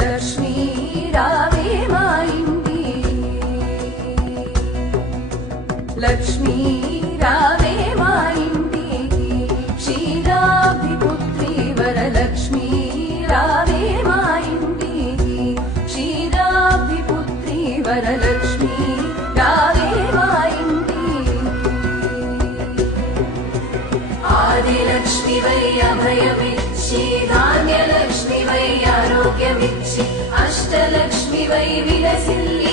లక్ష్మీ రావే మా ఇంటికి, లక్ష్మీ రావే మా ఇంటికి, క్షీరాబ్ధిపుత్రి వరలక్ష్మీ రావే మా ఇంటికి, క్షీరాబ్ధిపుత్రి వరలక్ష్మీ రావే మా ఇంటికి. Adilakshmi why అభయమిచ్చి, Dhanyalakshmi why ఆరోగ్యమిచ్చి, Ashtalakshmi why విలసిల్లి